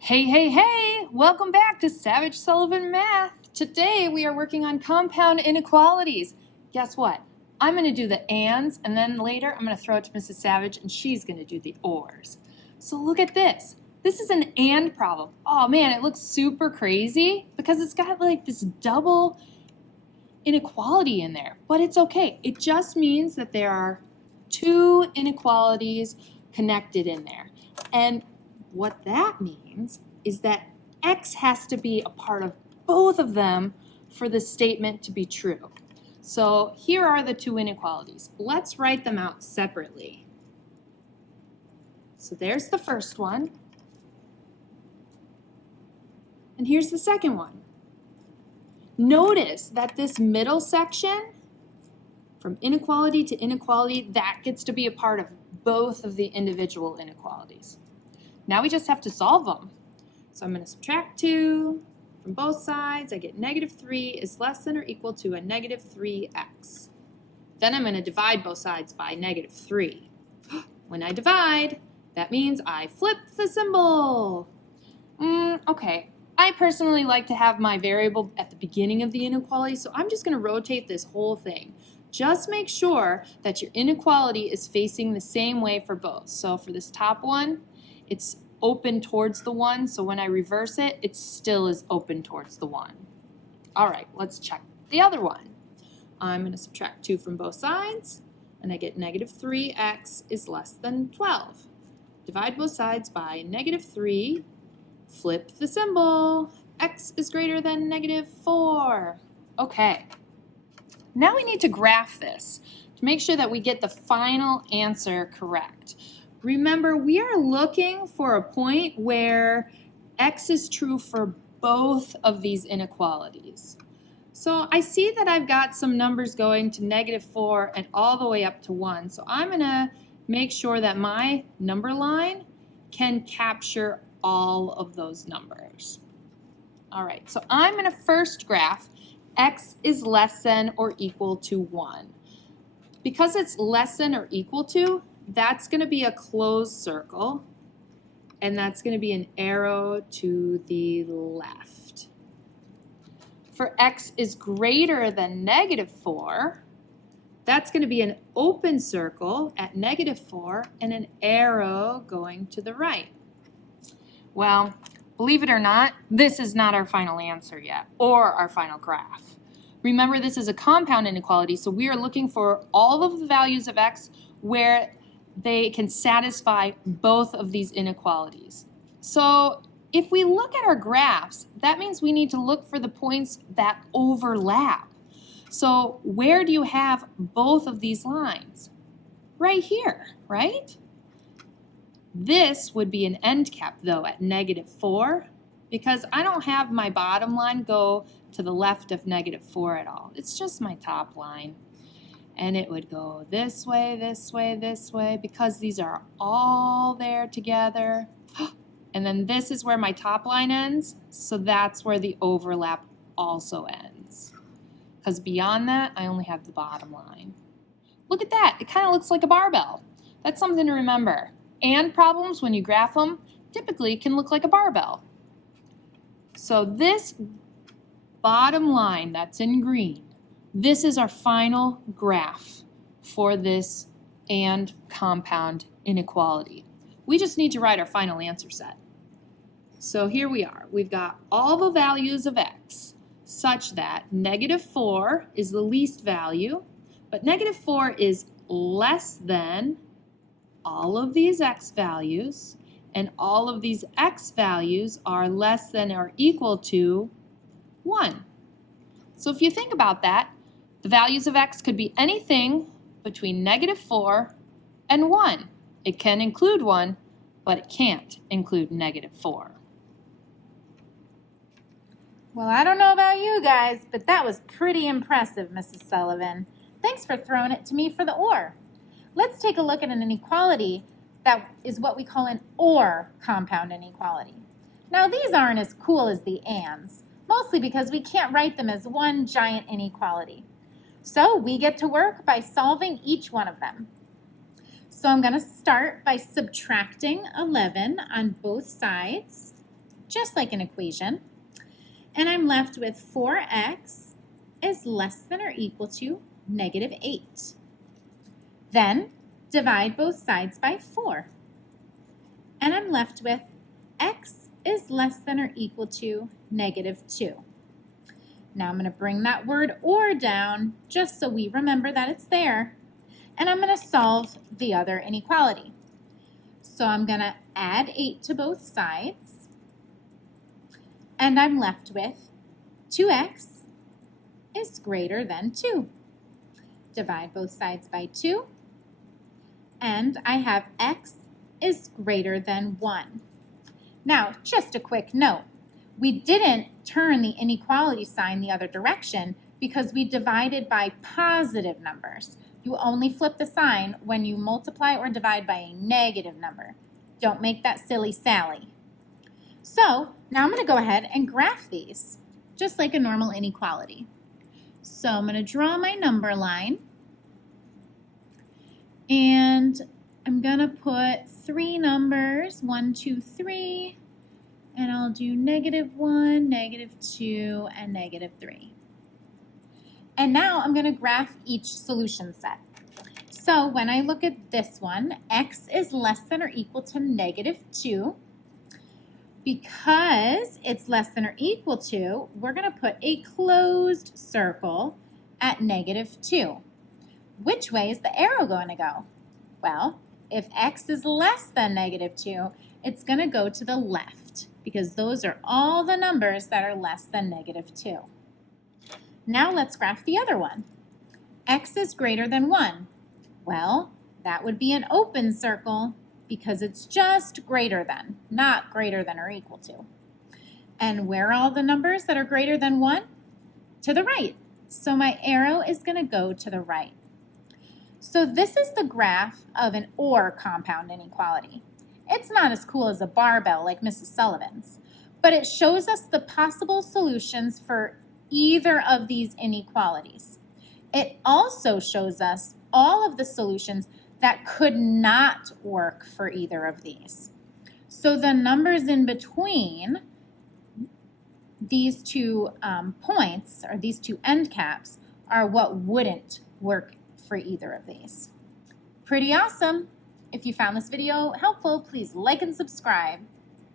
Hey, hey, hey! Welcome back to Savage Sullivan Math. Today we are working on compound inequalities. Guess what? I'm going to do the ands, and then later I'm going to throw it to Mrs. Savage, and she's going to do the ors. So look at this. This is an and problem. Oh man, it looks super crazy because it's got like this double inequality in there, but it's okay. It just means that there are two inequalities connected in there. And what that means is that x has to be a part of both of them for the statement to be true. So here are the two inequalities. Let's write them out separately. So there's the first one. And here's the second one. Notice that this middle section, from inequality to inequality, that gets to be a part of both of the individual inequalities. Now we just have to solve them. So I'm going to subtract 2 from both sides. I get negative 3 is less than or equal to a negative 3x. Then I'm going to divide both sides by negative 3. When I divide, that means I flip the symbol. Okay. I personally like to have my variable at the beginning of the inequality, so I'm just going to rotate this whole thing. Just make sure that your inequality is facing the same way for both. So for this top one, it's open towards the 1, so when I reverse it, it still is open towards the 1. All right, let's check the other one. I'm going to subtract 2 from both sides, and I get negative 3x is less than 12. Divide both sides by negative 3. Flip the symbol. X is greater than negative 4. Okay. Now we need to graph this to make sure that we get the final answer correct. Remember, we are looking for a point where x is true for both of these inequalities. So I see that I've got some numbers going to negative 4 and all the way up to 1. So I'm going to make sure that my number line can capture all of those numbers. All right, so I'm going to first graph x is less than or equal to 1. Because it's less than or equal to, that's going to be a closed circle, and that's going to be an arrow to the left. For x is greater than negative 4, that's going to be an open circle at negative 4 and an arrow going to the right. Well, believe it or not, this is not our final answer yet, or our final graph. Remember, this is a compound inequality, so we are looking for all of the values of x where they can satisfy both of these inequalities. So if we look at our graphs, that means we need to look for the points that overlap. So where do you have both of these lines? Right here, right? This would be an end cap, though, at negative 4, because I don't have my bottom line go to the left of negative 4 at all. It's just my top line. And it would go this way, this way, this way, because these are all there together. And then this is where my top line ends, so that's where the overlap also ends. Because beyond that, I only have the bottom line. Look at that. It kind of looks like a barbell. That's something to remember. And problems, when you graph them, typically can look like a barbell. So this bottom line that's in green, this is our final graph for this and compound inequality. We just need to write our final answer set. So here we are. We've got all the values of x such that negative 4 is the least value, but negative 4 is less than all of these x values, and all of these x values are less than or equal to 1. So if you think about that, the values of x could be anything between negative 4 and 1. It can include 1, but it can't include negative 4. Well, I don't know about you guys, but that was pretty impressive, Mrs. Sullivan. Thanks for throwing it to me for the or. Let's take a look at an inequality that is what we call an or compound inequality. Now, these aren't as cool as the ands, mostly because we can't write them as one giant inequality. So we get to work by solving each one of them. So I'm going to start by subtracting 11 on both sides. just like an equation. And I'm left with 4x is less than or equal to negative 8. Then divide both sides by 4. And I'm left with x is less than or equal to negative 2. Now I'm going to bring that word or down just so we remember that it's there. And I'm going to solve the other inequality. So I'm going to add 8 to both sides. And I'm left with 2x is greater than 2. Divide both sides by 2. And I have x is greater than 1. Now, just a quick note. We didn't turn the inequality sign the other direction because we divided by positive numbers. You only flip the sign when you multiply or divide by a negative number. Don't make that silly Sally. So now I'm going to go ahead and graph these, just like a normal inequality. So I'm going to draw my number line, and I'm going to put 3 numbers, 1, 2, 3, and I'll do -1, -2, and -3. And now I'm going to graph each solution set. So when I look at this one, x is less than or equal to -2. Because it's less than or equal to, we're going to put a closed circle at -2. Which way is the arrow going to go? Well, if x is less than -2, it's going to go to the left because those are all the numbers that are less than -2. Now let's graph the other one. X is greater than 1. Well, that would be an open circle because it's just greater than, not greater than or equal to. And where are all the numbers that are greater than 1? To the right. So my arrow is going to go to the right. So this is the graph of an OR compound inequality. It's not as cool as a barbell like Mrs. Sullivan's, but it shows us the possible solutions for either of these inequalities. It also shows us all of the solutions that could not work for either of these. So the numbers in between these two points, or these two end caps, are what wouldn't work for either of these. Pretty awesome. If you found this video helpful, please like and subscribe.